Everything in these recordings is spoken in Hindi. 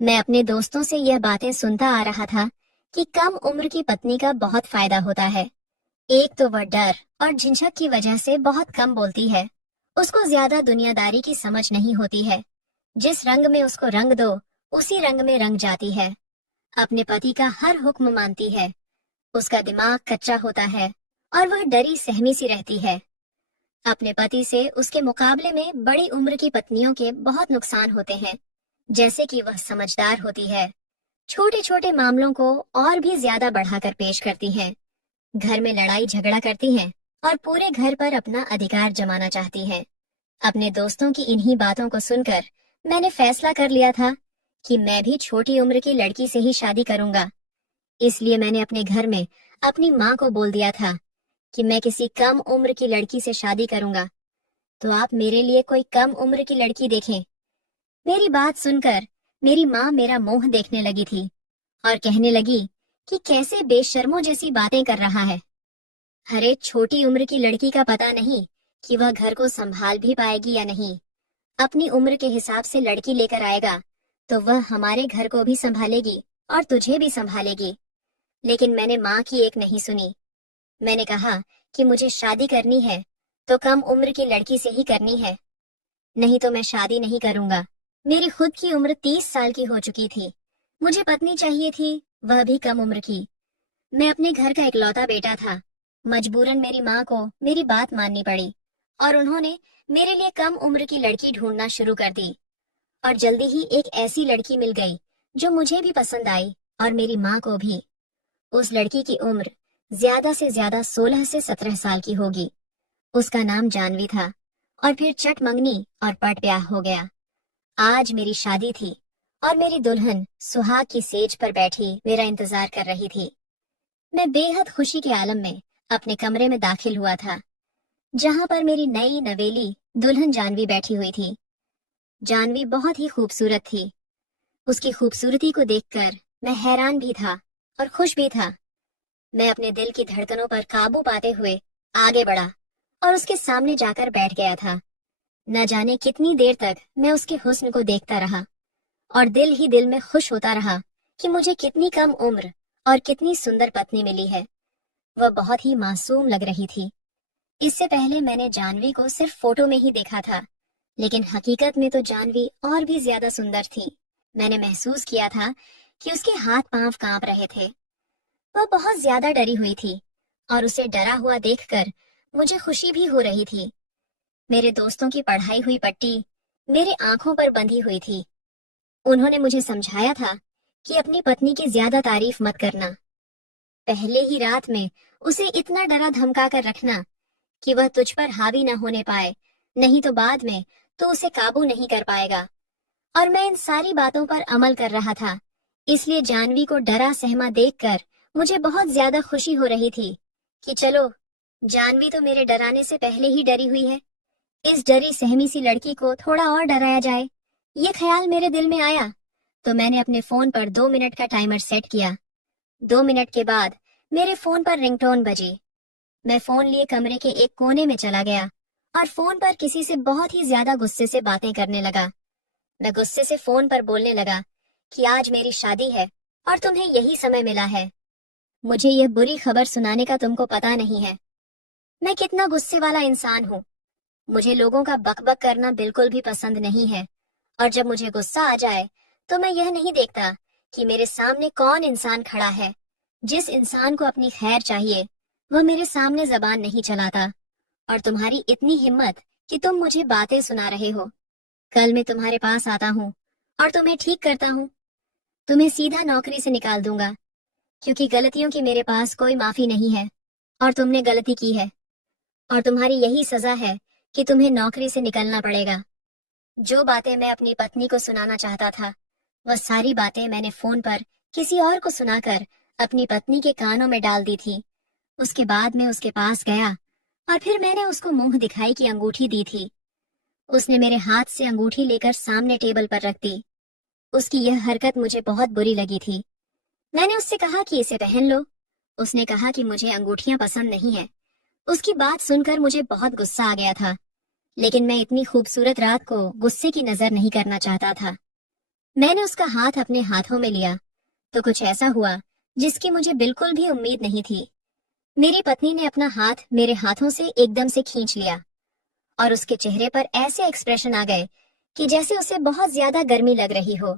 मैं अपने दोस्तों से यह बातें सुनता आ रहा था कि कम उम्र की पत्नी का बहुत फायदा होता है। एक तो वह डर और झिझक की वजह से बहुत कम बोलती है। उसको ज्यादा दुनियादारी की समझ नहीं होती है। जिस रंग में उसको रंग दो, उसी रंग में रंग जाती है। अपने पति का हर हुक्म मानती है। उसका दिमाग कच्चा होता है और वह डरी सहमी सी रहती है। अपने पति से उसके मुकाबले में बड़ी उम्र की पत्नियों के बहुत नुकसान होते हैं, जैसे कि वह समझदार होती है, छोटे छोटे मामलों को और भी ज्यादा बढ़ाकर पेश करती हैं, घर में लड़ाई झगड़ा करती हैं और पूरे घर पर अपना अधिकार जमाना चाहती हैं। अपने दोस्तों की इन्हीं बातों को सुनकर मैंने फैसला कर लिया था कि मैं भी छोटी उम्र की लड़की से ही शादी करूंगा। इसलिए मैंने अपने घर में अपनी माँ को बोल दिया था कि मैं किसी कम उम्र की लड़की से शादी करूंगा, तो आप मेरे लिए कोई कम उम्र की लड़की देखें। मेरी बात सुनकर मेरी माँ मेरा मुंह देखने लगी थी और कहने लगी कि कैसे बेशर्मों जैसी बातें कर रहा है। अरे छोटी उम्र की लड़की का पता नहीं कि वह घर को संभाल भी पाएगी या नहीं। अपनी उम्र के हिसाब से लड़की लेकर आएगा तो वह हमारे घर को भी संभालेगी और तुझे भी संभालेगी। लेकिन मैंने माँ की एक नहीं सुनी। मैंने कहा कि मुझे शादी करनी है तो कम उम्र की लड़की से ही करनी है, नहीं तो मैं शादी नहीं करूंगा। मेरी खुद की उम्र 30 साल की हो चुकी थी। मुझे पत्नी चाहिए थी, वह भी कम उम्र की। मैं अपने घर का इकलौता बेटा था। मजबूरन मेरी माँ को मेरी बात माननी पड़ी और उन्होंने मेरे लिए कम उम्र की लड़की ढूंढना शुरू कर दी। और जल्दी ही एक ऐसी लड़की मिल गई जो मुझे भी पसंद आई और मेरी माँ को भी। उस लड़की की उम्र ज्यादा से ज्यादा 16 से 17 साल की होगी। उसका नाम जानवी था और फिर चट मंगनी और पट ब्याह हो गया। आज मेरी शादी थी और मेरी दुल्हन सुहाग की सेज पर बैठी मेरा इंतजार कर रही थी। मैं बेहद खुशी के आलम में अपने कमरे में दाखिल हुआ था, जहां पर मेरी नई नवेली दुल्हन जानवी बैठी हुई थी। जानवी बहुत ही खूबसूरत थी। उसकी खूबसूरती को देखकर मैं हैरान भी था और खुश भी था। मैं अपने दिल की धड़कनों पर काबू पाते हुए आगे बढ़ा और उसके सामने जाकर बैठ गया था। न जाने कितनी देर तक मैं उसके हुस्न को देखता रहा और दिल ही दिल में खुश होता रहा कि मुझे कितनी कम उम्र और कितनी सुंदर पत्नी मिली है। वह बहुत ही मासूम लग रही थी। इससे पहले मैंने जानवी को सिर्फ फोटो में ही देखा था, लेकिन हकीकत में तो जानवी और भी ज्यादा सुंदर थी। मैंने महसूस किया था कि उसके हाथ पांव कांप रहे थे। वह बहुत ज्यादा डरी हुई थी और उसे डरा हुआ देखकर मुझे खुशी भी हो रही थी। मेरे दोस्तों की पढ़ाई हुई पट्टी मेरे आंखों पर बंधी हुई थी। उन्होंने मुझे समझाया था कि अपनी पत्नी की ज्यादा तारीफ मत करना। पहले ही रात में उसे इतना डरा धमका कर रखना कि वह तुझ पर हावी न होने पाए, नहीं तो बाद में तो उसे काबू नहीं कर पाएगा। और मैं इन सारी बातों पर अमल कर रहा था। इसलिए जानवी को डरा सहमा देखकर मुझे बहुत ज्यादा खुशी हो रही थी कि चलो, जानवी तो मेरे डराने से पहले ही डरी हुई है, इस डरी सहमी सी लड़की को थोड़ा और डराया जाए। ये ख्याल मेरे दिल में आया तो मैंने अपने फोन पर 2 मिनट का टाइमर सेट किया। 2 मिनट के बाद मेरे फोन पर रिंगटोन बजी। मैं फोन लिए कमरे के एक कोने में चला गया और फोन पर किसी से बहुत ही ज्यादा गुस्से से बातें करने लगा। मैं गुस्से से फोन पर बोलने लगा कि आज मेरी शादी है और तुम्हें यही समय मिला है। मुझे यह बुरी खबर सुनाने का तुमको पता नहीं है। मैं कितना गुस्से वाला इंसान हूँ। मुझे लोगों का बकबक करना बिल्कुल भी पसंद नहीं है और जब मुझे गुस्सा आ जाए तो मैं यह नहीं देखता कि मेरे सामने कौन इंसान खड़ा है। जिस इंसान को अपनी खैर चाहिए वह मेरे सामने जबान नहीं चलाता। और तुम्हारी इतनी हिम्मत कि तुम मुझे बातें सुना रहे हो। कल मैं तुम्हारे पास आता हूँ और तुम्हें ठीक करता हूँ। तुम्हें सीधा नौकरी से निकाल दूंगा, क्योंकि गलतियों की मेरे पास कोई माफी नहीं है और तुमने गलती की है और तुम्हारी यही सजा है कि तुम्हें नौकरी से निकलना पड़ेगा। जो बातें मैं अपनी पत्नी को सुनाना चाहता था, वह सारी बातें मैंने फोन पर किसी और को सुनाकर अपनी पत्नी के कानों में डाल दी थी। उसके बाद मैं उसके पास गया और फिर मैंने उसको मुंह दिखाई की अंगूठी दी थी। उसने मेरे हाथ से अंगूठी लेकर सामने टेबल पर रख दी। उसकी यह हरकत मुझे बहुत बुरी लगी थी। मैंने उससे कहा कि इसे पहन लो। उसने कहा कि मुझे अंगूठियां पसंद नहीं है। उसकी बात सुनकर मुझे बहुत गुस्सा आ गया था, लेकिन मैं इतनी खूबसूरत रात को गुस्से की नजर नहीं करना चाहता था। मैंने उसका हाथ अपने हाथों में लिया तो कुछ ऐसा हुआ जिसकी मुझे बिल्कुल भी उम्मीद नहीं थी। मेरी पत्नी ने अपना हाथ मेरे हाथों से एकदम से खींच लिया और उसके चेहरे पर ऐसे एक्सप्रेशन आ गए कि जैसे उसे बहुत ज्यादा गर्मी लग रही हो।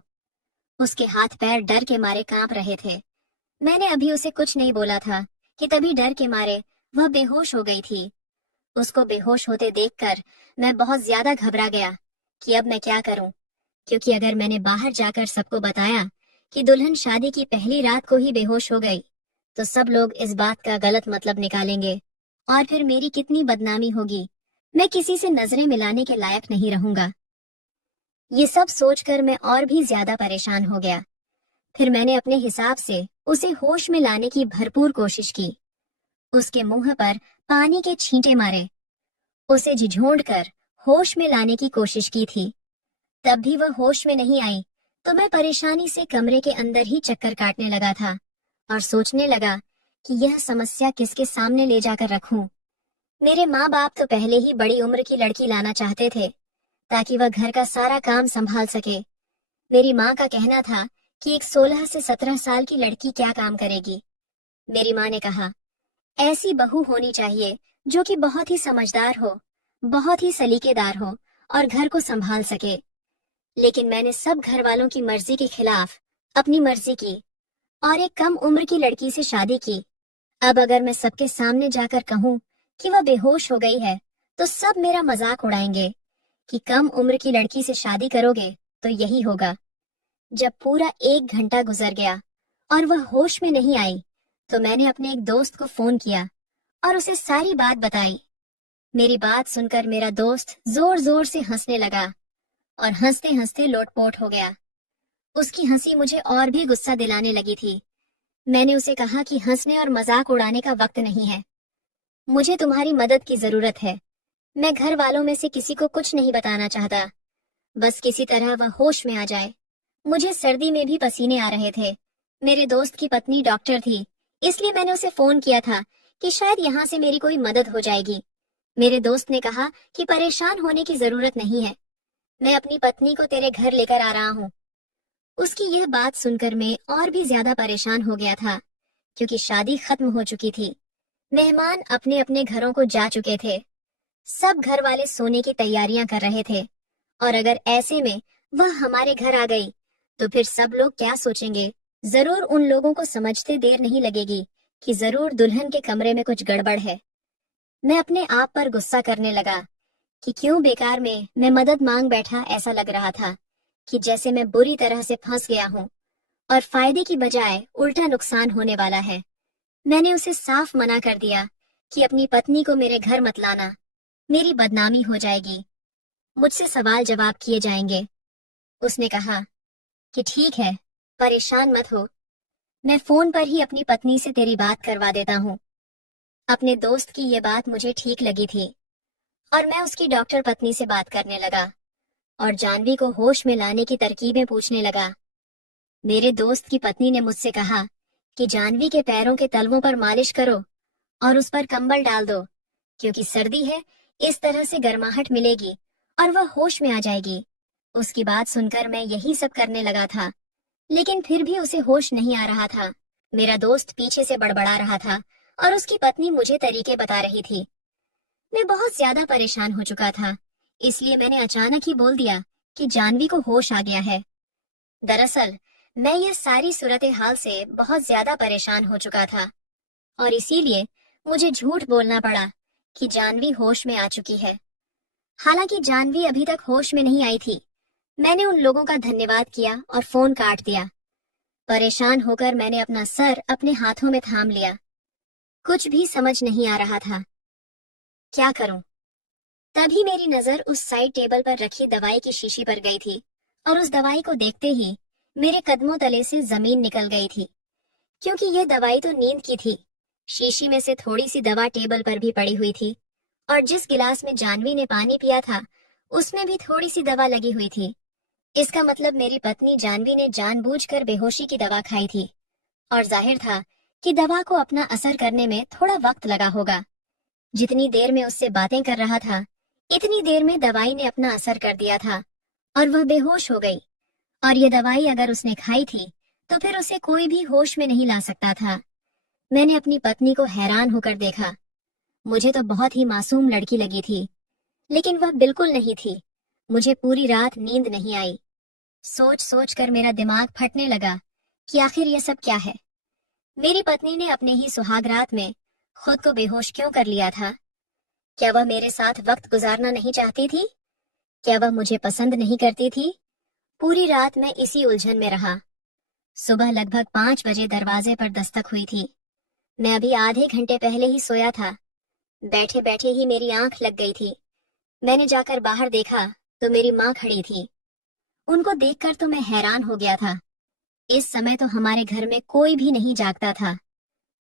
उसके हाथ पैर डर के मारे कांप रहे थे। मैंने अभी उसे कुछ नहीं बोला था कि तभी डर के मारे वह बेहोश हो गई थी। उसको बेहोश होते देखकर मैं बहुत ज्यादा घबरा गया कि अब मैं क्या करूं, क्योंकि अगर मैंने बाहर जाकर सबको बताया कि दुल्हन शादी की पहली रात को ही बेहोश हो गई तो सब लोग इस बात का गलत मतलब निकालेंगे और फिर मेरी कितनी बदनामी होगी। मैं किसी से नजरें मिलाने के लायक नहीं रहूंगा। ये सब सोचकर मैं और भी ज्यादा परेशान हो गया। फिर मैंने अपने हिसाब से उसे होश में लाने की भरपूर कोशिश की। उसके मुंह पर पानी के छींटे मारे, उसे झिझोड़ कर होश में लाने की कोशिश की थी। तब भी वह होश में नहीं आई तो मैं परेशानी से कमरे के अंदर ही चक्कर काटने लगा था और सोचने लगा कि यह समस्या किसके सामने ले जाकर रखूं। मेरे माँ बाप तो पहले ही बड़ी उम्र की लड़की लाना चाहते थे ताकि वह घर का सारा काम संभाल सके। मेरी माँ का कहना था कि एक 16 से 17 साल की लड़की क्या काम करेगी। मेरी माँ ने कहा, ऐसी बहू होनी चाहिए जो कि बहुत ही समझदार हो, बहुत ही सलीकेदार हो और घर को संभाल सके। लेकिन मैंने सब घर वालों की मर्जी के खिलाफ अपनी मर्जी की और एक कम उम्र की लड़की से शादी की। अब अगर मैं सबके सामने जाकर कहूँ कि वह बेहोश हो गई है तो सब मेरा मजाक उड़ाएंगे कि कम उम्र की लड़की से शादी करोगे तो यही होगा। जब पूरा 1 घंटा गुजर गया और वह होश में नहीं आई तो मैंने अपने एक दोस्त को फोन किया और उसे सारी बात बताई। मेरी बात सुनकर मेरा दोस्त जोर जोर से हंसने लगा और हंसते हंसते लोटपोट हो गया। उसकी हंसी मुझे और भी गुस्सा दिलाने लगी थी। मैंने उसे कहा कि हंसने और मजाक उड़ाने का वक्त नहीं है, मुझे तुम्हारी मदद की जरूरत है। मैं घर वालों में से किसी को कुछ नहीं बताना चाहता, बस किसी तरह वह होश में आ जाए। मुझे सर्दी में भी पसीने आ रहे थे। मेरे दोस्त की पत्नी डॉक्टर थी, इसलिए मैंने उसे फोन किया था कि शायद यहाँ से मेरी कोई मदद हो जाएगी। मेरे दोस्त ने कहा कि परेशान होने की जरूरत नहीं है, मैं अपनी पत्नी को तेरे घर लेकर आ रहा हूँ। उसकी यह बात सुनकर मैं और भी ज्यादा परेशान हो गया था, क्योंकि शादी खत्म हो चुकी थी। मेहमान अपने अपने घरों को जा चुके थे। सब घर वाले सोने की तैयारियां कर रहे थे और अगर ऐसे में वह हमारे घर आ गई तो फिर सब लोग क्या सोचेंगे। जरूर उन लोगों को समझते देर नहीं लगेगी कि जरूर दुल्हन के कमरे में कुछ गड़बड़ है। मैं अपने आप पर गुस्सा करने लगा कि क्यों बेकार में मैं मदद मांग बैठा। ऐसा लग रहा था कि जैसे मैं बुरी तरह से फंस गया हूँ और फायदे की बजाय उल्टा नुकसान होने वाला है। मैंने उसे साफ मना कर दिया कि अपनी पत्नी को मेरे घर मत लाना, मेरी बदनामी हो जाएगी, मुझसे सवाल जवाब किए जाएंगे। उसने कहा कि ठीक है, परेशान मत हो, मैं फोन पर ही अपनी पत्नी से तेरी बात करवा देता हूँ। अपने दोस्त की ये बात मुझे ठीक लगी थी और मैं उसकी डॉक्टर पत्नी से बात करने लगा और जानवी को होश में लाने की तरकीबें पूछने लगा। मेरे दोस्त की पत्नी ने मुझसे कहा कि जानवी के पैरों के तलवों पर मालिश करो और उस पर कंबल डाल दो, क्योंकि सर्दी है, इस तरह से गर्माहट मिलेगी और वह होश में आ जाएगी। उसकी बात सुनकर मैं यही सब करने लगा था, लेकिन फिर भी उसे होश नहीं आ रहा था। मेरा दोस्त पीछे से बड़बड़ा रहा था और उसकी पत्नी मुझे तरीके बता रही थी। मैं बहुत ज्यादा परेशान हो चुका था, इसलिए मैंने अचानक ही बोल दिया कि जानवी को होश आ गया है। दरअसल मैं यह सारी सूरत हाल से बहुत ज्यादा परेशान हो चुका था और इसीलिए मुझे झूठ बोलना पड़ा कि जानवी होश में आ चुकी है। हालांकि जानवी अभी तक होश में नहीं आई थी। मैंने उन लोगों का धन्यवाद किया और फोन काट दिया। परेशान होकर मैंने अपना सर अपने हाथों में थाम लिया। कुछ भी समझ नहीं आ रहा था, क्या करूं? तभी मेरी नजर उस साइड टेबल पर रखी दवाई की शीशी पर गई थी और उस दवाई को देखते ही मेरे कदमों तले से जमीन निकल गई थी, क्योंकि यह दवाई तो नींद की थी। शीशी में से थोड़ी सी दवा टेबल पर भी पड़ी हुई थी और जिस गिलास में जानवी ने पानी पिया था उसमें भी थोड़ी सी दवा लगी हुई थी। इसका मतलब मेरी पत्नी जानवी ने जानबूझकर बेहोशी की दवा खाई थी और जाहिर था कि दवा को अपना असर करने में थोड़ा वक्त लगा होगा। जितनी देर में उससे बातें कर रहा था, इतनी देर में दवाई ने अपना असर कर दिया था और वह बेहोश हो गई और ये दवाई अगर उसने खाई थी तो फिर उसे कोई भी होश में नहीं ला सकता था। मैंने अपनी पत्नी को हैरान होकर देखा। मुझे तो बहुत ही मासूम लड़की लगी थी, लेकिन वह बिल्कुल नहीं थी। मुझे पूरी रात नींद नहीं आई। सोच सोच कर मेरा दिमाग फटने लगा कि आखिर यह सब क्या है। मेरी पत्नी ने अपने ही सुहाग रात में खुद को बेहोश क्यों कर लिया था? क्या वह मेरे साथ वक्त गुजारना नहीं चाहती थी? क्या वह मुझे पसंद नहीं करती थी? पूरी रात मैं इसी उलझन में रहा। सुबह लगभग 5 बजे दरवाजे पर दस्तक हुई थी। मैं अभी आधे घंटे पहले ही सोया था। बैठे बैठे ही मेरी आंख लग गई थी। मैंने जाकर बाहर देखा तो मेरी माँ खड़ी थी। उनको देखकर तो मैं हैरान हो गया था। इस समय तो हमारे घर में कोई भी नहीं जागता था।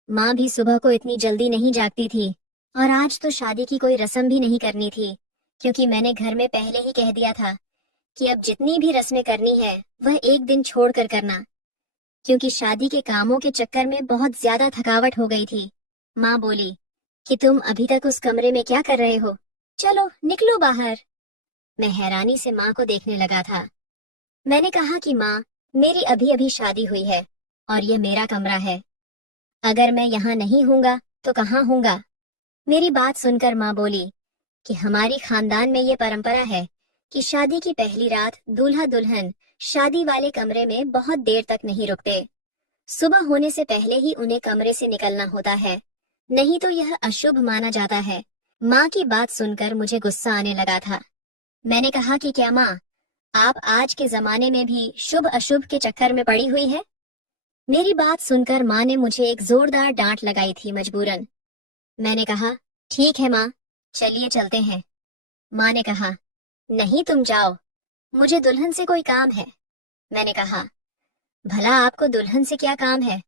माँ भी सुबह को इतनी जल्दी नहीं जागती थी, और आज तो शादी की कोई रस्म भी नहीं करनी थी, क्योंकि मैंने घर में पहले ही कह दिया था कि अब जितनी भी रस्में करनी है वह एक दिन छोड़ कर करना, क्योंकि शादी के कामों के चक्कर में बहुत ज्यादा थकावट हो गई थी। माँ बोली कि तुम अभी तक उस कमरे में क्या कर रहे हो? चलो निकलो बाहर। मैं हैरानी से माँ को देखने लगा था। मैंने कहा कि माँ, मेरी अभी अभी शादी हुई है और ये मेरा कमरा है। अगर मैं यहाँ नहीं हूँगा तो कहाँ हूँगा? मेरी बात सुनकर माँ बोली कि हमारी खानदान में ये परंपरा है कि शादी की पहली रात दूल्हा दुल्हन शादी वाले कमरे में बहुत देर तक नहीं रुकते। सुबह होने से पहले ही उन्हें कमरे से निकलना होता है, नहीं तो यह अशुभ माना जाता है। माँ की बात सुनकर मुझे गुस्सा आने लगा था। मैंने कहा कि क्या माँ, आप आज के जमाने में भी शुभ अशुभ के चक्कर में पड़ी हुई है? मेरी बात सुनकर माँ ने मुझे एक जोरदार डांट लगाई थी मजबूरन। मैंने कहा, ठीक है माँ, चलिए चलते हैं। माँ ने कहा, नहीं तुम जाओ, मुझे दुल्हन से कोई काम है। मैंने कहा, भला आपको दुल्हन से क्या काम है?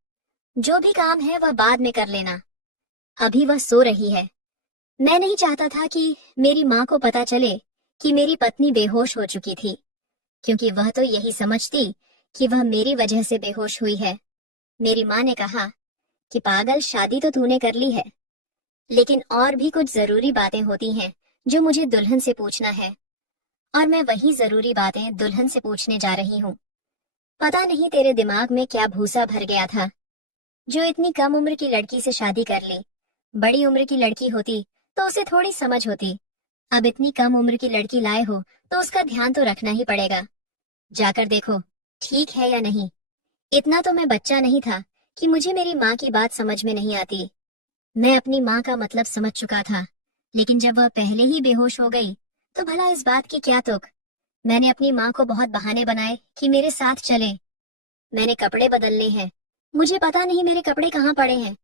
जो भी काम है वह बाद में कर लेना, अभी वह सो रही है। मैं नहीं चाहता था कि मेरी माँ को पता चले कि मेरी पत्नी बेहोश हो चुकी थी, क्योंकि वह तो यही समझती कि वह मेरी वजह से बेहोश हुई है। मेरी माँ ने कहा कि पागल, शादी तो तूने कर ली है, लेकिन और भी कुछ जरूरी बातें होती हैं जो मुझे दुल्हन से पूछना है, और मैं वही जरूरी बातें दुल्हन से पूछने जा रही हूँ। पता नहीं तेरे दिमाग में क्या भूसा भर गया था, जो इतनी कम उम्र की लड़की से शादी कर ली। बड़ी उम्र की लड़की होती तो उसे थोड़ी समझ होती। अब इतनी कम उम्र की लड़की लाए हो तो उसका ध्यान तो रखना ही पड़ेगा। जाकर देखो ठीक है या नहीं। इतना तो मैं बच्चा नहीं था कि मुझे मेरी माँ की बात समझ में नहीं आती। मैं अपनी माँ का मतलब समझ चुका था, लेकिन जब वह पहले ही बेहोश हो गई तो भला इस बात की क्या तुक। मैंने अपनी माँ को बहुत बहाने बनाए कि मेरे साथ चले। मैंने कपड़े बदलने हैं, मुझे पता नहीं मेरे कपड़े कहाँ पड़े हैं।